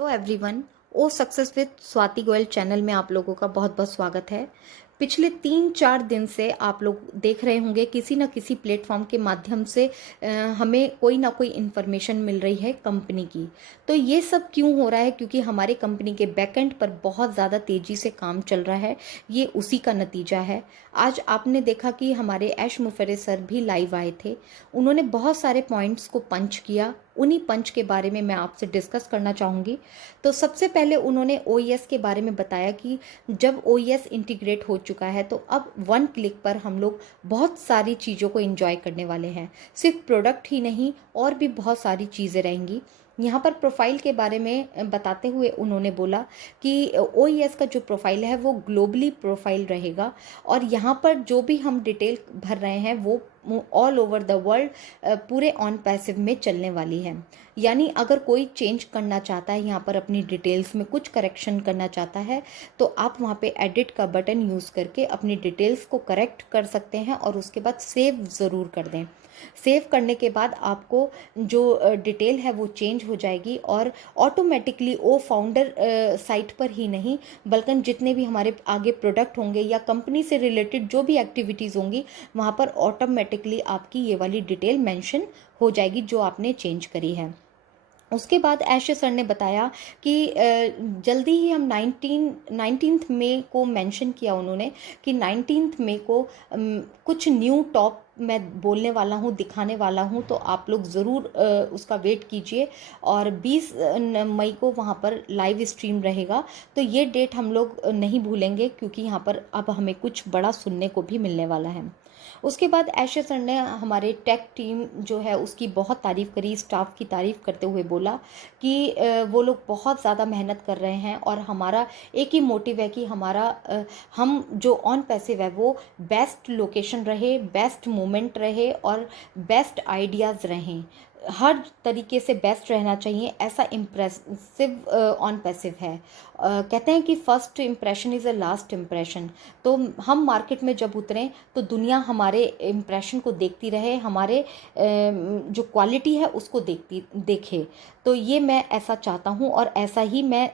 Hello everyone. ओ success with Swati Goyal channel में आप लोगों का बहुत बहुत स्वागत है। पिछले 3-4 दिन से आप लोग देख रहे होंगे किसी न किसी प्लेटफॉर्म के माध्यम से हमें कोई ना कोई इन्फॉर्मेशन मिल रही है कंपनी की। तो ये सब क्यों हो रहा है? क्योंकि हमारे कंपनी के बैकएंड पर बहुत ज़्यादा तेज़ी से काम चल रहा है। ये उसी का नतीजा है। आज आपने देखा कि हमारे ऐश मुफर्रे सर भी लाइव आए थे। उन्होंने बहुत सारे पॉइंट्स को पंच किया। उन्हीं पंच के बारे में मैं आपसे डिस्कस करना चाहूँगी। तो सबसे पहले उन्होंने ओईएस के बारे में बताया कि जब ओईएस इंटीग्रेट हो चुका है तो अब वन क्लिक पर हम लोग बहुत सारी चीज़ों को एंजॉय करने वाले हैं। सिर्फ प्रोडक्ट ही नहीं, और भी बहुत सारी चीज़ें रहेंगी। यहाँ पर प्रोफाइल के बारे में बताते हुए उन्होंने बोला कि ओईएस का जो प्रोफाइल है वो ग्लोबली प्रोफाइल रहेगा, और यहाँ पर जो भी हम डिटेल भर रहे हैं वो ऑल ओवर द वर्ल्ड पूरे ऑन पैसिव में चलने वाली है। यानी अगर कोई चेंज करना चाहता है, यहाँ पर अपनी डिटेल्स में कुछ करेक्शन करना चाहता है, तो आप वहाँ पे एडिट का बटन यूज़ करके अपनी डिटेल्स को करेक्ट कर सकते हैं और उसके बाद सेव ज़रूर कर दें। सेव करने के बाद आपको जो डिटेल है वो चेंज हो जाएगी, और ऑटोमेटिकली वो फाउंडर साइट पर ही नहीं बल्कि जितने भी हमारे आगे प्रोडक्ट होंगे या कंपनी से रिलेटेड जो भी एक्टिविटीज़ होंगी वहाँ पर ऑटोमेटिकली आपकी ये वाली डिटेल मेंशन हो जाएगी जो आपने चेंज करी है। उसके बाद ऐशे सर ने बताया कि जल्दी ही हम 19th मई को मेंशन किया उन्होंने कि 19th मई को कुछ न्यू टॉप मैं बोलने वाला हूँ, दिखाने वाला हूँ, तो आप लोग ज़रूर उसका वेट कीजिए। और 20 मई को वहाँ पर लाइव स्ट्रीम रहेगा। तो ये डेट हम लोग नहीं भूलेंगे, क्योंकि यहाँ पर अब हमें कुछ बड़ा सुनने को भी मिलने वाला है। उसके बाद ऐशे सर ने हमारे टेक टीम जो है उसकी बहुत तारीफ़ करी, स्टाफ की तारीफ़ करते हुए बोला कि वो लोग बहुत ज़्यादा मेहनत कर रहे हैं, और हमारा एक ही मोटिव है कि हम जो ऑन पैसिव है वो बेस्ट लोकेशन रहे, बेस्ट मोमेंट रहे और बेस्ट आइडियाज़ रहें। हर तरीके से बेस्ट रहना चाहिए, ऐसा इम्प्रेसिव ऑन पैसिव है। कहते हैं कि first impression is a last impression. तो हम मार्केट में जब उतरें तो दुनिया हमारे इम्प्रेशन को देखती रहे, हमारे जो क्वालिटी है उसको देखे। तो ये मैं ऐसा चाहता हूँ, और ऐसा ही मैं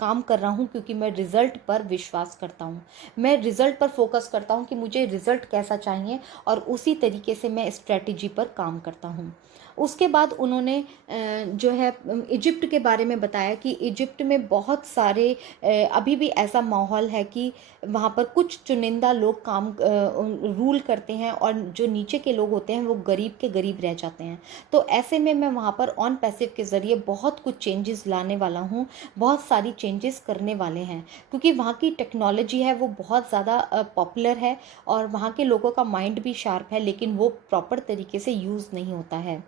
काम कर रहा हूँ, क्योंकि मैं रिज़ल्ट पर विश्वास करता हूँ। मैं रिज़ल्ट पर फोकस करता हूँ कि मुझे रिज़ल्ट कैसा चाहिए, और उसी तरीके से मैं स्ट्रेटजी पर काम करता हूँ। उसके बाद उन्होंने जो है इजिप्ट के बारे में बताया कि इजिप्ट में बहुत सारे अभी भी ऐसा माहौल है कि वहाँ पर कुछ चुनिंदा लोग काम रूल करते हैं, और जो नीचे के लोग होते हैं वो गरीब के गरीब रह जाते हैं। तो ऐसे में मैं वहाँ पर ऑन पैसिव के ज़रिए बहुत कुछ चेंजेस लाने वाला हूँ, बहुत सारी चेंजेस करने वाले हैं, क्योंकि वहाँ की टेक्नोलॉजी है वो बहुत ज़्यादा पॉपुलर है, और वहाँ के लोगों का माइंड भी शार्प है, लेकिन वो प्रॉपर तरीके से यूज़ नहीं होता है।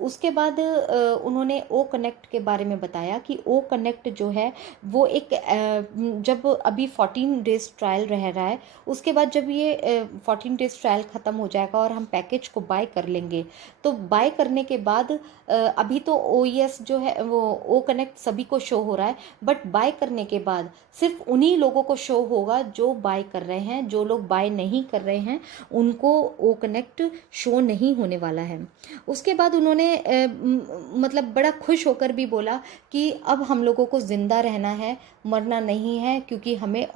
उसके बाद उन्होंने ओ कनेक्ट के बारे में बताया कि ओ कनेक्ट जो है वो एक जब अभी 14 डेज ट्रायल रह रहा है, उसके बाद जब ये 14 डेज ट्रायल ख़त्म हो जाएगा और हम पैकेज को बाय कर लेंगे, तो बाय करने के बाद अभी तो ओईएस जो है वो ओ कनेक्ट सभी को शो हो रहा है, बट बाय करने के बाद सिर्फ उन्हीं लोगों को शो होगा जो बाय कर रहे हैं। जो लोग बाय नहीं कर रहे हैं उनको ओ कनेक्ट शो नहीं होने वाला है। उसके बाद उन्होंने मतलब बड़ा खुश होकर भी बोला कि अब हम लोगों को ज़िंदा रहना है, मरना नहीं है, क्योंकि हमें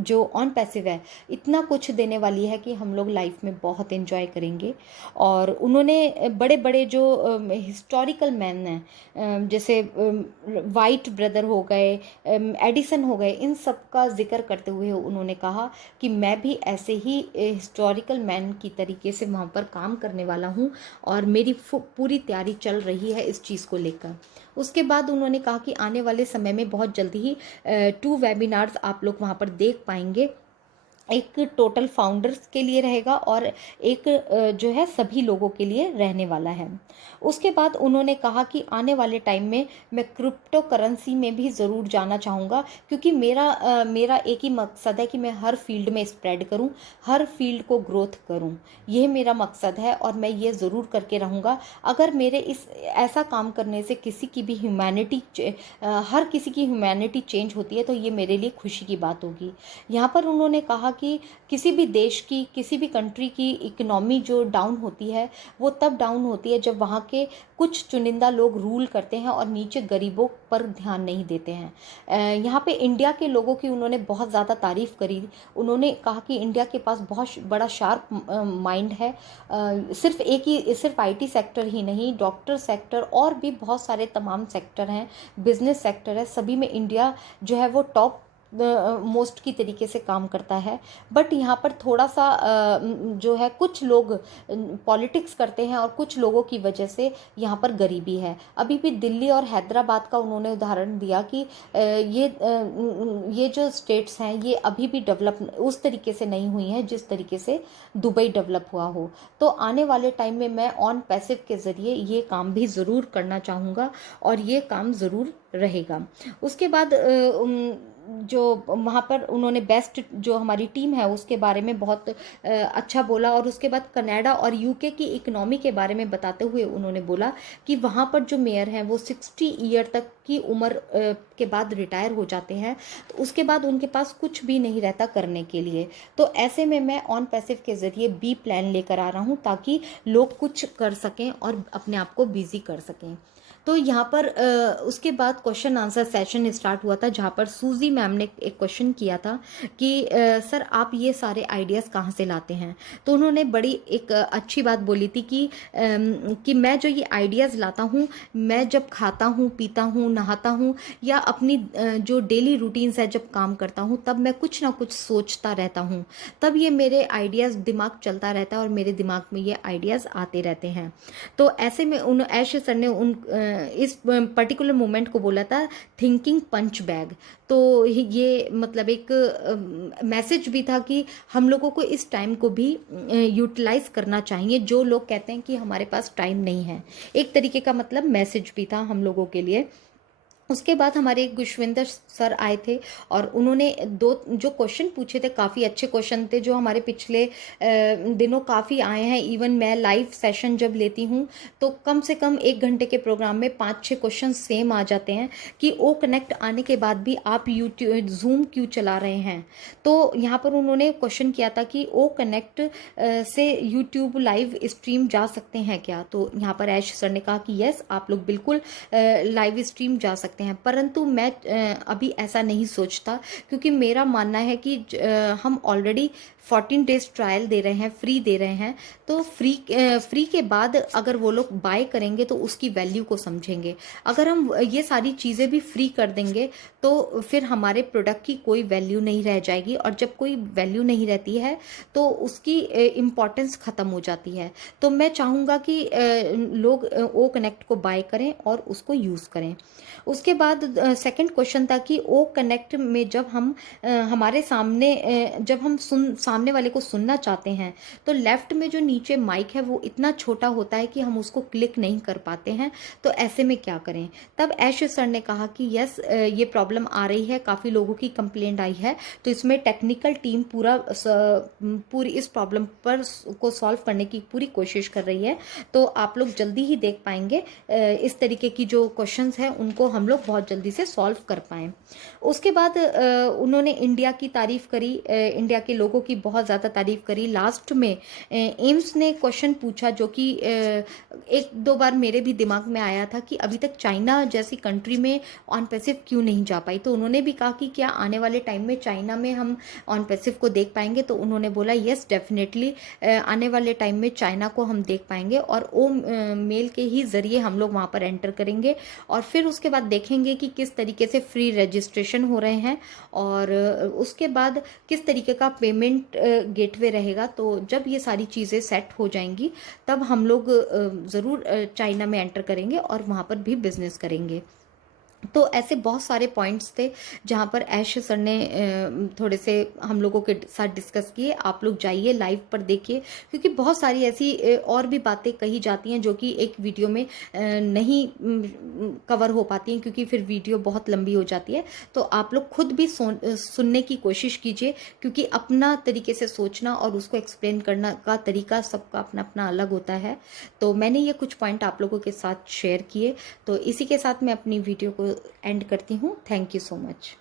जो ऑन पैसिव है इतना कुछ देने वाली है कि हम लोग लाइफ में बहुत एंजॉय करेंगे। और उन्होंने बड़े बड़े जो हिस्टोरिकल मैन हैं, जैसे वाइट ब्रदर हो गए, एडिसन हो गए, इन सब का जिक्र करते हुए उन्होंने कहा कि मैं भी ऐसे ही हिस्टोरिकल मैन की तरीके से वहाँ पर काम करने वाला हूँ, और मेरी पूरी तैयारी चल रही है इस चीज़ को लेकर। उसके बाद उन्होंने कहा कि आने वाले समय में बहुत जल्दी ही 2 वेबिनार्स आप लोग वहाँ पर देख पाएंगे। एक टोटल फाउंडर्स के लिए रहेगा, और एक जो है सभी लोगों के लिए रहने वाला है। उसके बाद उन्होंने कहा कि आने वाले टाइम में मैं क्रिप्टो करेंसी में भी ज़रूर जाना चाहूँगा, क्योंकि मेरा एक ही मकसद है कि मैं हर फील्ड में स्प्रेड करूँ, हर फील्ड को ग्रोथ करूँ। यह मेरा मकसद है, और मैं ये ज़रूर करके रहूँगा। अगर मेरे इस ऐसा काम करने से किसी की भी हर किसी की ह्यूमैनिटी चेंज होती है, तो ये मेरे लिए खुशी की बात होगी। यहाँ पर उन्होंने कहा कि किसी भी देश की, किसी भी कंट्री की इकोनॉमी जो डाउन होती है वो तब डाउन होती है जब वहाँ के कुछ चुनिंदा लोग रूल करते हैं और नीचे गरीबों पर ध्यान नहीं देते हैं। यहाँ पे इंडिया के लोगों की उन्होंने बहुत ज़्यादा तारीफ़ करी। उन्होंने कहा कि इंडिया के पास बहुत बड़ा शार्प माइंड है। सिर्फ आईटी सेक्टर ही नहीं, डॉक्टर सेक्टर और भी बहुत सारे तमाम सेक्टर हैं, बिजनेस सेक्टर है, सभी में इंडिया जो है वो टॉप मोस्ट की तरीके से काम करता है। बट यहाँ पर थोड़ा सा जो है कुछ लोग पॉलिटिक्स करते हैं और कुछ लोगों की वजह से यहाँ पर गरीबी है। अभी भी दिल्ली और हैदराबाद का उन्होंने उदाहरण दिया कि ये जो स्टेट्स हैं ये अभी भी डेवलप उस तरीके से नहीं हुई हैं जिस तरीके से दुबई डेवलप हुआ हो। तो आने वाले टाइम में मैं ऑन पैसिव के ज़रिए ये काम भी ज़रूर करना चाहूँगा और ये काम ज़रूर रहेगा। उसके बाद जो वहाँ पर उन्होंने बेस्ट जो हमारी टीम है उसके बारे में बहुत अच्छा बोला। और उसके बाद कनाडा और यूके की इकोनॉमी के बारे में बताते हुए उन्होंने बोला कि वहाँ पर जो मेयर हैं वो 60 ईयर तक की उम्र के बाद रिटायर हो जाते हैं, तो उसके बाद उनके पास कुछ भी नहीं रहता करने के लिए। तो ऐसे में मैं ऑन पैसिव के ज़रिए बी प्लान लेकर आ रहा हूँ ताकि लोग कुछ कर सकें और अपने आप को बिजी कर सकें। तो यहाँ पर उसके बाद क्वेश्चन आंसर सेशन स्टार्ट हुआ था जहाँ पर सूजी मैम ने एक क्वेश्चन किया था कि सर आप ये सारे आइडियाज़ कहाँ से लाते हैं। तो उन्होंने बड़ी एक अच्छी बात बोली थी कि मैं जो ये आइडियाज़ लाता हूँ, मैं जब खाता हूँ, पीता हूँ, नहाता हूँ या अपनी जो डेली रूटीन्स है जब काम करता हूँ, तब मैं कुछ ना कुछ सोचता रहता हूँ, तब ये मेरे आइडियाज़ दिमाग चलता रहता है और मेरे दिमाग में ये आइडियाज़ आते रहते हैं। तो ऐसे में ऐश सर ने इस पर्टिकुलर मोमेंट को बोला था थिंकिंग पंच बैग। तो ये मतलब एक मैसेज भी था कि हम लोगों को इस टाइम को भी यूटिलाइज करना चाहिए, जो लोग कहते हैं कि हमारे पास टाइम नहीं है। एक तरीके का मतलब मैसेज भी था हम लोगों के लिए। उसके बाद हमारे एक गुशविंदर सर आए थे और उन्होंने दो जो क्वेश्चन पूछे थे, काफ़ी अच्छे क्वेश्चन थे जो हमारे पिछले दिनों काफ़ी आए हैं। इवन मैं लाइव सेशन जब लेती हूँ तो कम से कम 1 घंटे के प्रोग्राम में 5-6 क्वेश्चन सेम आ जाते हैं कि ओ कनेक्ट आने के बाद भी आप यूट्यूब जूम क्यों चला रहे हैं। तो यहाँ पर उन्होंने क्वेश्चन किया था कि ओ कनेक्ट से यूट्यूब लाइव स्ट्रीम जा सकते हैं क्या। तो यहाँ पर ऐश सर ने कहा कि यस, आप लोग बिल्कुल लाइव स्ट्रीम जा सकते हैं, परंतु मैं अभी ऐसा नहीं सोचता, क्योंकि मेरा मानना है कि हम ऑलरेडी 14 डेज ट्रायल दे रहे हैं, फ्री दे रहे हैं। तो फ्री के बाद अगर वो लोग बाय करेंगे तो उसकी वैल्यू को समझेंगे। अगर हम ये सारी चीज़ें भी फ्री कर देंगे तो फिर हमारे प्रोडक्ट की कोई वैल्यू नहीं रह जाएगी, और जब कोई वैल्यू नहीं रहती है तो उसकी इम्पॉर्टेंस ख़त्म हो जाती है। तो मैं चाहूँगा कि लोग ओ कनेक्ट को बाय करें और उसको यूज़ करें। उसके बाद सेकंड क्वेश्चन था कि ओ कनेक्ट में जब हम हमारे सामने जब हम सामने वाले को सुनना चाहते हैं तो लेफ्ट में जो नीचे माइक है वो इतना छोटा होता है कि हम उसको क्लिक नहीं कर पाते हैं। तो ऐसे में क्या करें। तब ऐश सर ने कहा कि यस, ये प्रॉब्लम आ रही है, काफ़ी लोगों की कंप्लेंट आई है, तो इसमें टेक्निकल टीम पूरी इस प्रॉब्लम पर को सॉल्व करने की पूरी कोशिश कर रही है। तो आप लोग जल्दी ही देख पाएंगे इस तरीके की जो क्वेश्चंस हैं उनको हम लोग बहुत जल्दी से सॉल्व कर पाएँ। उसके बाद उन्होंने इंडिया की तारीफ़ करी, इंडिया के लोगों की बहुत ज़्यादा तारीफ़ करी। लास्ट में एम्स ने क्वेश्चन पूछा जो कि 1-2 बार मेरे भी दिमाग में आया था कि अभी तक चाइना जैसी कंट्री में ऑन पैसिव क्यों नहीं जा पाई। तो उन्होंने भी कहा कि क्या आने वाले टाइम में चाइना में हम ऑन पैसिव को देख पाएंगे। तो उन्होंने बोला यस, डेफिनेटली आने वाले टाइम में चाइना को हम देख पाएंगे और ओ मेल के ही ज़रिए हम लोग वहाँ पर एंटर करेंगे और फिर उसके बाद देखेंगे कि किस तरीके से फ्री रजिस्ट्रेशन हो रहे हैं और उसके बाद किस तरीके का पेमेंट गेटवे रहेगा। तो जब ये सारी चीज़ें सेट हो जाएंगी तब हम लोग ज़रूर चाइना में एंटर करेंगे और वहाँ पर भी बिजनेस करेंगे। तो ऐसे बहुत सारे पॉइंट्स थे जहाँ पर ऐश सर ने थोड़े से हम लोगों के साथ डिस्कस किए। आप लोग जाइए लाइव पर देखिए, क्योंकि बहुत सारी ऐसी और भी बातें कही जाती हैं जो कि एक वीडियो में नहीं कवर हो पाती हैं, क्योंकि फिर वीडियो बहुत लंबी हो जाती है। तो आप लोग खुद भी सुनने की कोशिश कीजिए, क्योंकि अपना तरीके से सोचना और उसको एक्सप्लेन करना का तरीका सबका अपना अपना अलग होता है। तो मैंने ये कुछ पॉइंट आप लोगों के साथ शेयर किए। तो इसी के साथ मैं अपनी वीडियो को एंड करती हूँ। Thank you so much.